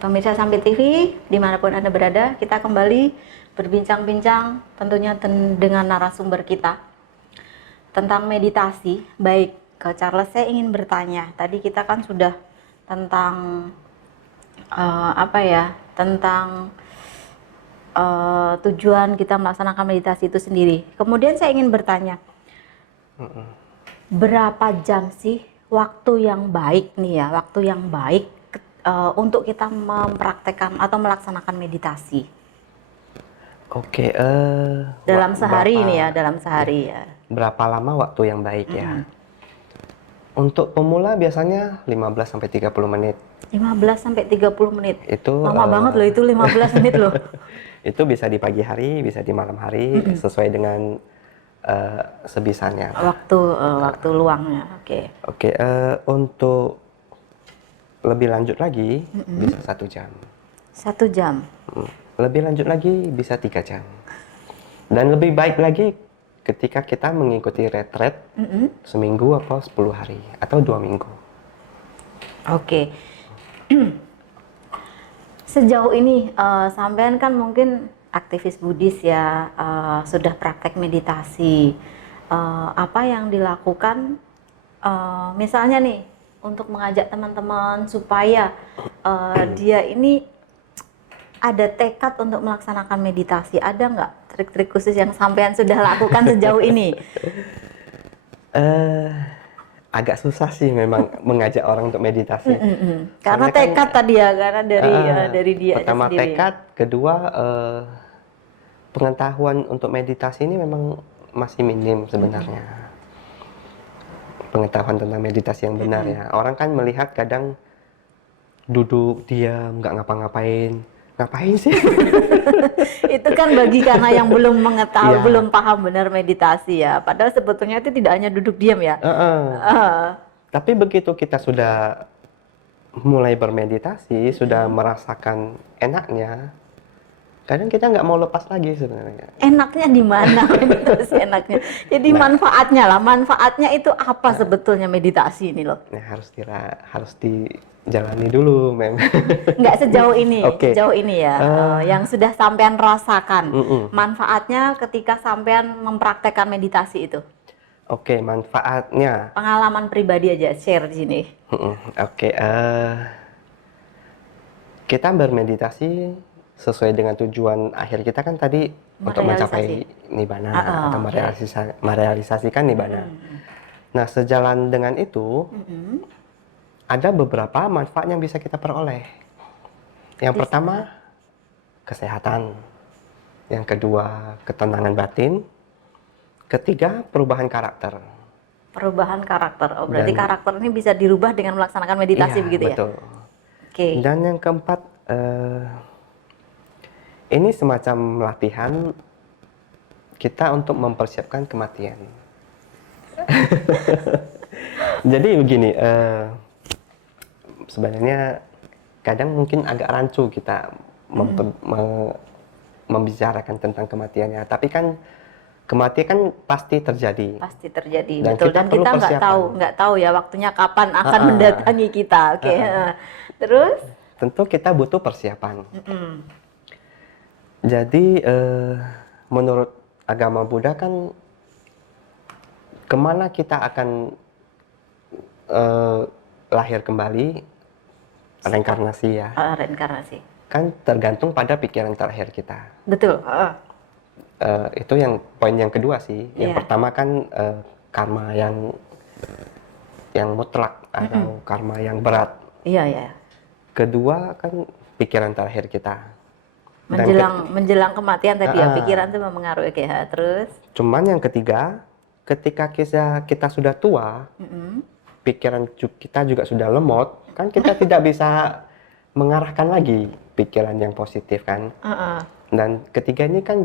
Pemirsa Sambil TV, dimanapun Anda berada, kita kembali berbincang-bincang tentunya dengan narasumber kita tentang meditasi. Baik, ke Charles saya ingin bertanya, tadi kita kan sudah tentang tentang tujuan kita melaksanakan meditasi itu sendiri. Kemudian saya ingin bertanya, berapa jam sih waktu yang baik nih ya, waktu yang baik untuk kita mempraktekkan atau melaksanakan meditasi? Oke, Dalam sehari ini ya, dalam sehari ya. Berapa lama waktu yang baik ya? Untuk pemula biasanya 15 sampai 30 menit. 15 sampai 30 menit. Itu lama banget loh, itu 15 menit loh. Itu bisa di pagi hari, bisa di malam hari, sesuai dengan sebisanya. Waktu luangnya, oke. Oke, untuk lebih lanjut lagi bisa 1 jam. 1 jam. Lebih lanjut lagi bisa 3 jam. Dan lebih baik lagi ketika kita mengikuti retret seminggu atau 10 hari atau 2 minggu. Oke. Sejauh ini sampean kan mungkin aktivis Buddhis ya, sudah praktek meditasi. Apa yang dilakukan misalnya nih untuk mengajak teman-teman supaya dia ini ada tekad untuk melaksanakan meditasi, ada nggak trik-trik khusus yang sampean sudah lakukan sejauh ini? Agak susah sih memang mengajak orang untuk meditasi. Karena tekad kan, tadi ya, karena dari dia pertama sendiri. Tekad, kedua pengetahuan untuk meditasi ini memang masih minim sebenarnya. Pengetahuan tentang meditasi yang benar ya. Orang kan melihat kadang duduk diam, nggak ngapa-ngapain. Ngapain sih? Itu kan bagi karena yang belum mengetahui, belum paham benar meditasi ya. Padahal sebetulnya itu tidak hanya duduk diam ya. Tapi begitu kita sudah mulai bermeditasi, sudah merasakan enaknya, kadang kita nggak mau lepas lagi sebenarnya. Enaknya di mana meditasi enaknya? Jadi manfaatnya lah, manfaatnya itu apa sebetulnya meditasi ini loh? Nah, harus dijalani dulu, memang. Nggak sejauh ini, Okay. sejauh ini ya, yang sudah sampean rasakan manfaatnya ketika sampean mempraktekkan meditasi itu. Oke, manfaatnya. Pengalaman pribadi aja, share di sini. Oke, kita bermeditasi sesuai dengan tujuan akhir kita kan tadi untuk mencapai nibbana atau merealisasikan nibbana. Nah, sejalan dengan itu ada beberapa manfaat yang bisa kita peroleh. Yang pertama, kesehatan. Yang kedua, ketenangan batin. Ketiga, perubahan karakter. Perubahan karakter. Oh, berarti karakter ini bisa dirubah dengan melaksanakan meditasi, begitu ya? Betul. Oke. Dan yang keempat, ini semacam latihan kita untuk mempersiapkan kematian. Jadi begini, sebenarnya kadang mungkin agak rancu kita membicarakan tentang kematiannya, tapi kan kematian kan pasti terjadi. Pasti terjadi, dan betul. Dan kita nggak tahu ya waktunya kapan akan mendatangi kita. Oke. Terus? Tentu kita butuh persiapan. Jadi menurut agama Buddha kan kemana kita akan lahir kembali, reinkarnasi ya. Reinkarnasi. Kan tergantung pada pikiran terakhir kita. Betul. Itu yang poin yang kedua sih. Yang pertama kan karma yang mutlak atau karma yang berat. Iya. Kedua kan pikiran terakhir kita. Menjelang kematian tadi ya, pikiran itu mempengaruhi ya. Terus? Cuman yang ketiga, ketika kita sudah tua, pikiran kita juga sudah lemot, kan kita tidak bisa mengarahkan lagi pikiran yang positif kan. Dan ketiga ini kan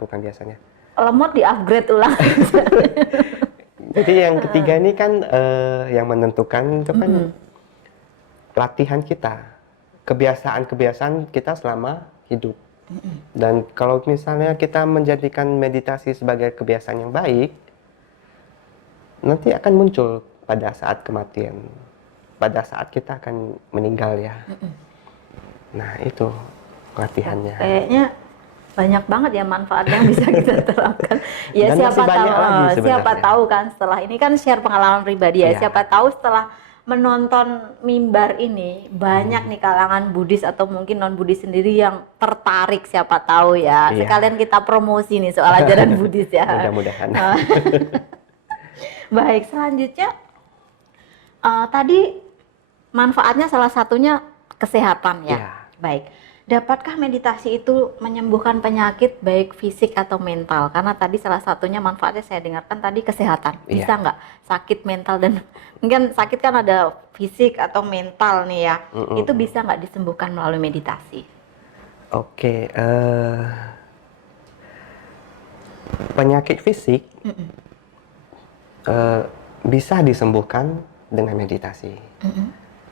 bukan biasanya. Lemot di-upgrade ulang. Jadi yang ketiga ini kan yang menentukan itu kan latihan kita, kebiasaan-kebiasaan kita selama hidup. Dan kalau misalnya kita menjadikan meditasi sebagai kebiasaan yang baik, nanti akan muncul pada saat kematian, pada saat kita akan meninggal ya. Nah, itu latihannya. Kayaknya banyak banget ya manfaat yang bisa kita terapkan. Ya Dan siapa masih banyak tahu, lagi siapa sebenarnya. tahu kan setelah ini kan share pengalaman pribadi ya. Iya. Siapa tahu setelah menonton mimbar ini banyak nih kalangan Buddhis atau mungkin non Buddhis sendiri yang tertarik, siapa tahu ya. Iya. Sekalian kita promosi nih soal ajaran Buddhis ya. Mudah-mudahan. Baik, selanjutnya tadi manfaatnya salah satunya kesehatan ya. Iya. Baik. Dapatkah meditasi itu menyembuhkan penyakit baik fisik atau mental? Karena tadi salah satunya manfaatnya saya dengarkan tadi kesehatan. Bisa Iya. nggak sakit mental dan mungkin sakit kan ada fisik atau mental nih ya. Itu bisa nggak disembuhkan melalui meditasi? Oke, penyakit fisik bisa disembuhkan dengan meditasi.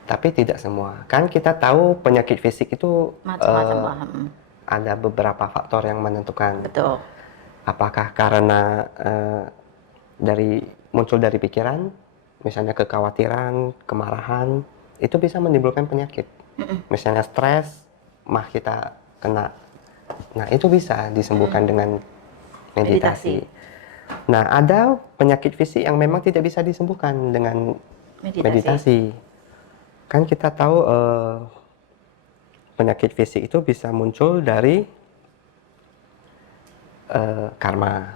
Tapi tidak semua. Kan kita tahu penyakit fisik itu Macam-macam. ada beberapa faktor yang menentukan. Betul. Apakah karena muncul dari pikiran, misalnya kekhawatiran, kemarahan, itu bisa menimbulkan penyakit. Misalnya stres, mah kita kena. Nah, itu bisa disembuhkan dengan meditasi. Nah, ada penyakit fisik yang memang tidak bisa disembuhkan dengan meditasi. Kan kita tahu penyakit fisik itu bisa muncul dari karma,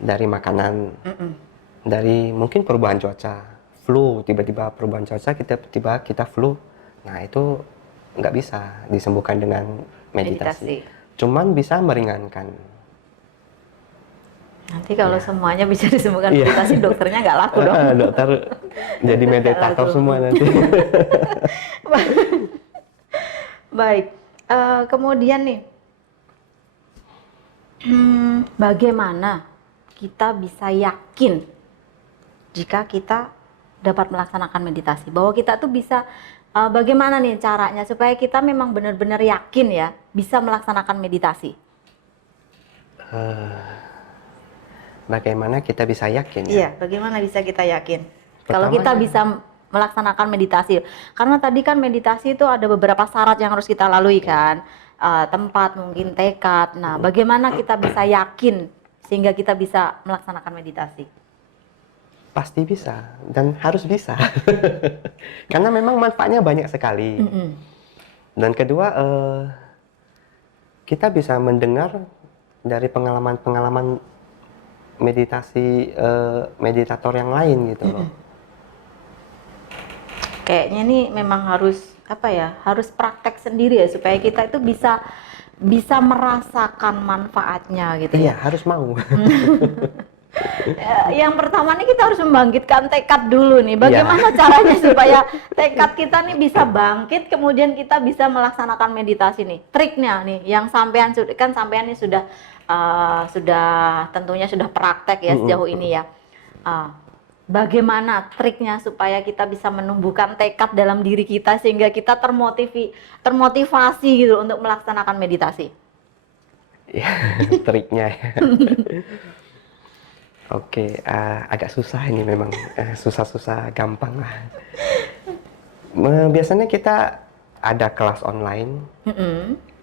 dari makanan, dari mungkin perubahan cuaca, flu, tiba-tiba perubahan cuaca, tiba-tiba kita flu. Nah, itu nggak bisa disembuhkan dengan meditasi. Cuman bisa meringankan. Nanti kalau semuanya bisa disembuhkan meditasi, dokternya nggak laku dong. Dokter jadi meditator semua nanti. Baik, kemudian nih, bagaimana kita bisa yakin jika kita dapat melaksanakan meditasi? Bahwa kita tuh bisa, bagaimana nih caranya supaya kita memang benar-benar yakin ya bisa melaksanakan meditasi? Bagaimana kita bisa yakin ya? Iya, bagaimana bisa kita yakin? Kalau kita bisa melaksanakan meditasi, karena tadi kan meditasi itu ada beberapa syarat yang harus kita lalui kan, tempat, mungkin tekad. Nah, bagaimana kita bisa yakin sehingga kita bisa melaksanakan meditasi? Pasti bisa dan harus bisa, karena memang manfaatnya banyak sekali. Dan kedua, kita bisa mendengar dari pengalaman-pengalaman meditasi meditator yang lain gitu loh. Kayaknya ini memang harus harus praktek sendiri ya supaya kita itu bisa merasakan manfaatnya gitu Iya, ya. harus mau. Yang pertama nih kita harus membangkitkan tekad dulu nih. Bagaimana caranya supaya tekad kita nih bisa bangkit, kemudian kita bisa melaksanakan meditasi nih. Triknya nih, yang sampean nih sudah tentunya sudah praktek ya sejauh ini ya. Bagaimana triknya supaya kita bisa menumbuhkan tekad dalam diri kita sehingga kita termotivasi gitu untuk melaksanakan meditasi? Ya, triknya ya. Oke, agak susah ini memang, susah-susah gampang lah. Biasanya kita ada kelas online,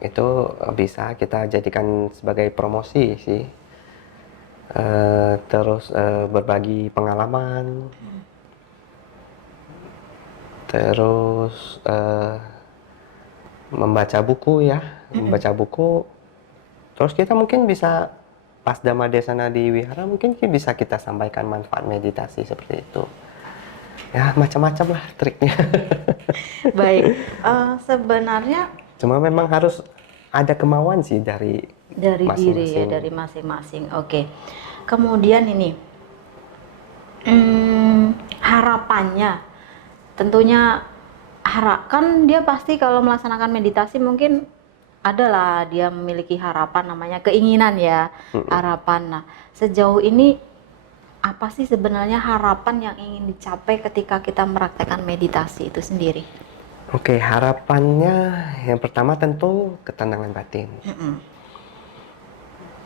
itu bisa kita jadikan sebagai promosi sih. Terus berbagi pengalaman, terus membaca buku ya, terus kita mungkin bisa pas Dhamma Desana di wihara mungkin bisa kita sampaikan manfaat meditasi seperti itu. Ya macam-macam lah triknya. Baik, sebenarnya cuma memang harus ada kemauan sih dari diri ya, dari masing-masing. Oke. Kemudian ini harapannya tentunya kan dia pasti kalau melaksanakan meditasi mungkin adalah dia memiliki harapan, namanya keinginan ya, harapan. Nah, sejauh ini apa sih sebenarnya harapan yang ingin dicapai ketika kita mempraktekkan meditasi itu sendiri? Oke, harapannya yang pertama tentu ketenangan batin.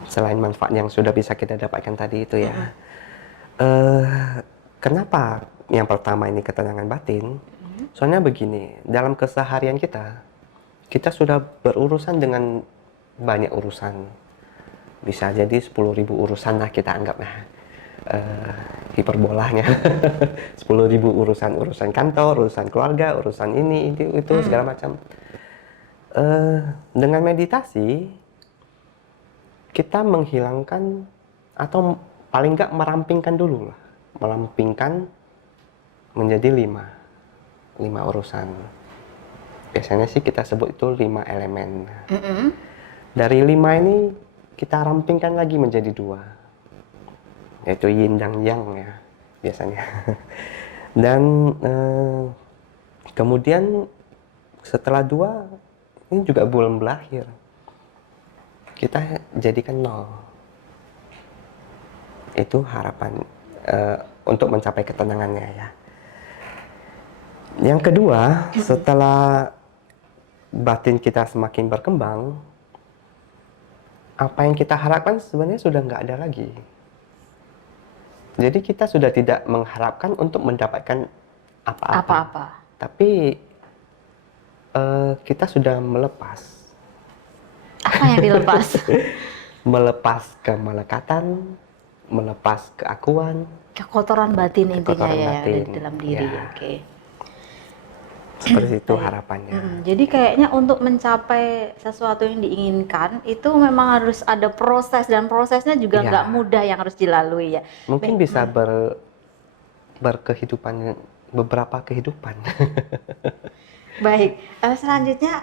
Selain manfaat yang sudah bisa kita dapatkan tadi itu ya. Kenapa yang pertama ini ketenangan batin? Soalnya begini, dalam keseharian kita kita sudah berurusan dengan banyak urusan. Bisa jadi 10.000 urusan lah kita anggap hiperbolanya. 10.000 urusan kantor, urusan keluarga, urusan ini, itu segala macam. Dengan meditasi, kita menghilangkan atau paling nggak merampingkan dulu lah. Merampingkan menjadi 5 urusan. Biasanya sih kita sebut itu 5 elemen. Dari 5 ini kita rampingkan lagi menjadi 2, yaitu yin dan yang ya biasanya. Dan kemudian setelah 2 ini juga belum berakhir, kita jadikan 0. Itu harapan untuk mencapai ketenangannya ya. Yang kedua, setelah batin kita semakin berkembang, apa yang kita harapkan sebenarnya sudah nggak ada lagi. Jadi kita sudah tidak mengharapkan untuk mendapatkan apa-apa. Tapi kita sudah melepas. Apa yang dilepas? Melepas kemelekatan, melepas keakuan, Kekotoran batin intinya ya, batin. di dalam diri. Ya. Oke. Seperti itu harapannya. Jadi kayaknya untuk mencapai sesuatu yang diinginkan itu memang harus ada proses, dan prosesnya juga nggak mudah yang harus dilalui ya. Mungkin bisa berkehidupan, beberapa kehidupan. Baik, selanjutnya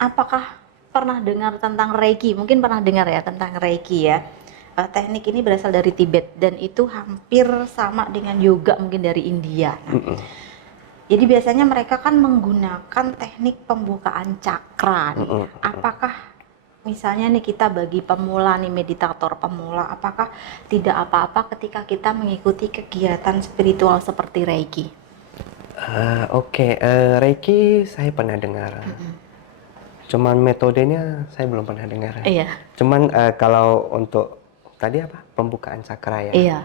apakah pernah dengar tentang Reiki? Mungkin pernah dengar ya tentang Reiki ya. Teknik ini berasal dari Tibet dan itu hampir sama dengan yoga mungkin dari India. Nah, jadi biasanya mereka kan menggunakan teknik pembukaan cakra nih. Apakah misalnya nih kita bagi pemula nih, meditator pemula, apakah tidak apa-apa ketika kita mengikuti kegiatan spiritual seperti Reiki? Oke, Reiki saya pernah dengar. Cuman metodenya saya belum pernah dengar. Iya. Cuman kalau untuk tadi apa? Pembukaan cakra ya. Iya.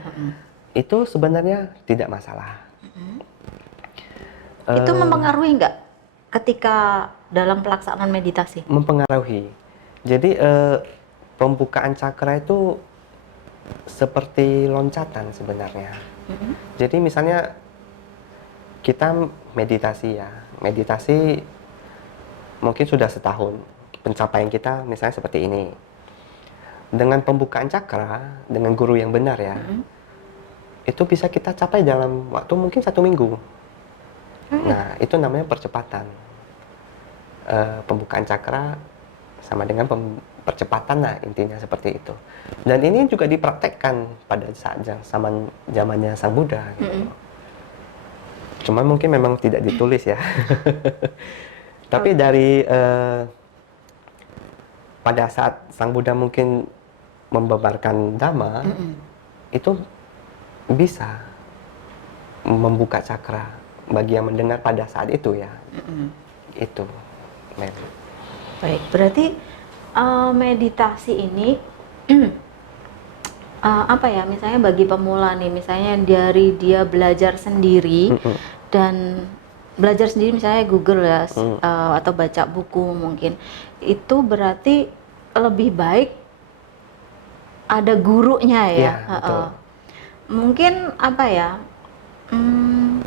Itu sebenarnya tidak masalah. Itu mempengaruhi nggak ketika dalam pelaksanaan meditasi? Mempengaruhi. Jadi pembukaan cakra itu seperti loncatan sebenarnya. Jadi misalnya kita meditasi ya, meditasi mungkin sudah setahun, pencapaian kita misalnya seperti ini. Dengan pembukaan cakra, dengan guru yang benar ya, itu bisa kita capai dalam waktu mungkin 1 minggu. Nah, itu namanya percepatan. Pembukaan cakra sama dengan percepatan lah intinya seperti itu. Dan ini juga dipraktekkan pada saat zamannya Sang Buddha. Gitu. Cuman mungkin memang tidak ditulis ya. Tapi dari pada saat Sang Buddha mungkin membabarkan Dhamma, itu bisa membuka cakra bagi yang mendengar pada saat itu ya. Itu. Baik, berarti meditasi ini apa ya, misalnya bagi pemula nih, misalnya dari dia belajar sendiri dan belajar sendiri misalnya Google ya, atau baca buku mungkin, itu berarti lebih baik ada gurunya ya. Mungkin apa ya,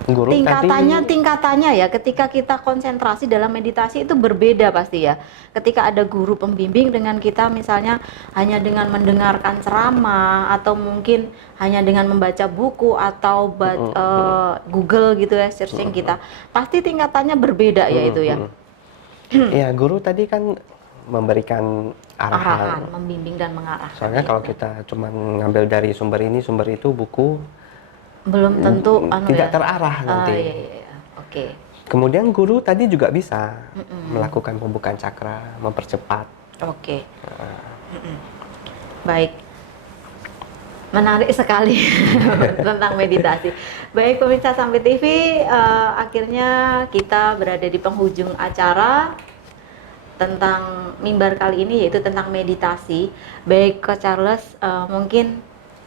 Guru tingkatannya ya, ketika kita konsentrasi dalam meditasi itu berbeda pasti ya. Ketika ada guru pembimbing dengan kita misalnya hanya dengan mendengarkan ceramah atau mungkin hanya dengan membaca buku atau Google gitu ya, searching kita, pasti tingkatannya berbeda ya itu ya. Ya, guru tadi kan memberikan arahan, membimbing dan mengarahkan. Soalnya kalau kita cuma ngambil dari sumber ini, sumber itu, buku, belum tentu tidak terarah nanti. Oke. Kemudian guru tadi juga bisa melakukan pembukaan cakra, mempercepat. Oke. Baik. Menarik sekali tentang meditasi. Baik pemirsa Sampai TV, akhirnya kita berada di penghujung acara tentang mimbar kali ini, yaitu tentang meditasi. Baik Coach Charles, mungkin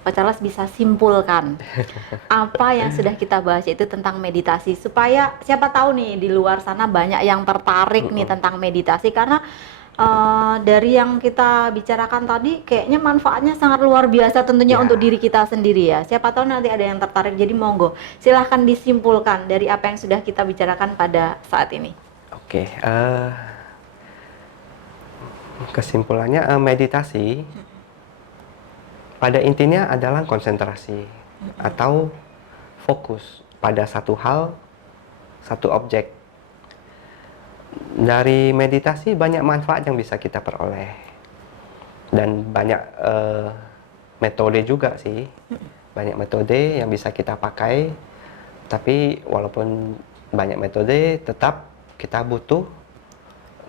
Coach Charles bisa simpulkan apa yang sudah kita bahas yaitu tentang meditasi, supaya siapa tahu nih di luar sana banyak yang tertarik nih tentang meditasi, karena dari yang kita bicarakan tadi kayaknya manfaatnya sangat luar biasa tentunya untuk diri kita sendiri ya. Siapa tahu nanti ada yang tertarik, jadi monggo silahkan disimpulkan dari apa yang sudah kita bicarakan pada saat ini. Oke, kesimpulannya meditasi pada intinya adalah konsentrasi atau fokus pada satu hal, satu objek. Dari meditasi banyak manfaat yang bisa kita peroleh dan banyak metode juga sih, banyak metode yang bisa kita pakai. Tapi walaupun banyak metode, tetap kita butuh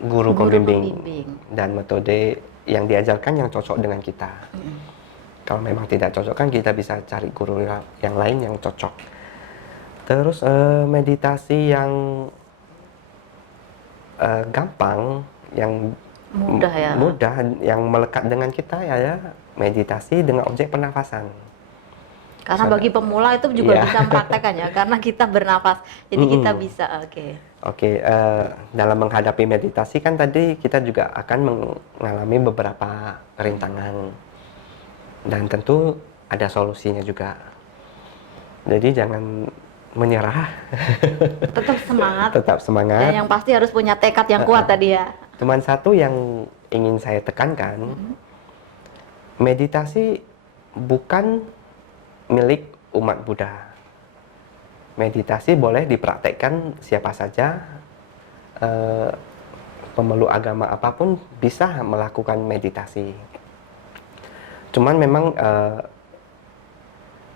guru pembimbing dan metode yang diajarkan yang cocok dengan kita. Kalau memang tidak cocok kan kita bisa cari guru yang lain yang cocok. Terus meditasi yang gampang, yang mudah ya, mudah, yang melekat dengan kita ya meditasi dengan objek pernafasan. Karena bagi pemula itu juga bisa mempraktekkan ya, karena kita bernapas, jadi kita bisa. Oke, dalam menghadapi meditasi kan tadi kita juga akan mengalami beberapa rintangan dan tentu ada solusinya juga. Jadi jangan menyerah. Tetap semangat. Tetap semangat. Dan yang pasti harus punya tekad yang kuat tadi ya. Cuman satu yang ingin saya tekankan, meditasi bukan milik umat Buddha. Meditasi boleh dipraktekkan siapa saja, pemeluk agama apapun bisa melakukan meditasi. Cuman memang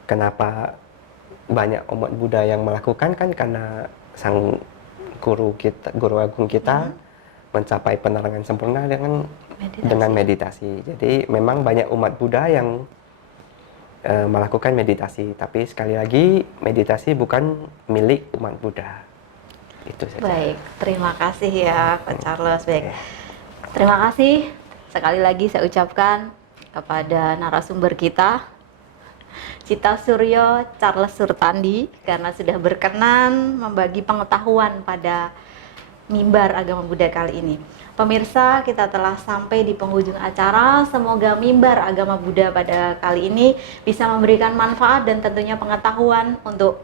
kenapa banyak umat Buddha yang melakukan kan karena sang guru kita, guru agung kita mencapai penerangan sempurna dengan meditasi. Jadi memang banyak umat Buddha yang melakukan meditasi, tapi sekali lagi meditasi bukan milik umat Buddha. Itu saja. Baik, terima kasih ya Pak Charles. Baik, terima kasih sekali lagi saya ucapkan kepada narasumber kita, Cita Suryo Charles Surtandi, karena sudah berkenan membagi pengetahuan pada mimbar agama Buddha kali ini. Pemirsa, kita telah sampai di penghujung acara. Semoga mimbar agama Buddha pada kali ini bisa memberikan manfaat dan tentunya pengetahuan untuk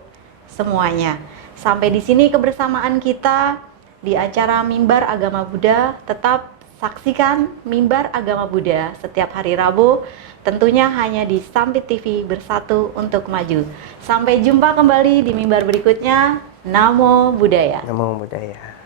semuanya. Sampai di sini kebersamaan kita di acara mimbar agama Buddha. Tetap saksikan mimbar agama Buddha setiap hari Rabu, tentunya hanya di Sampit TV, bersatu untuk maju. Sampai jumpa kembali di mimbar berikutnya. Namo Buddhaya. Namo Buddhaya.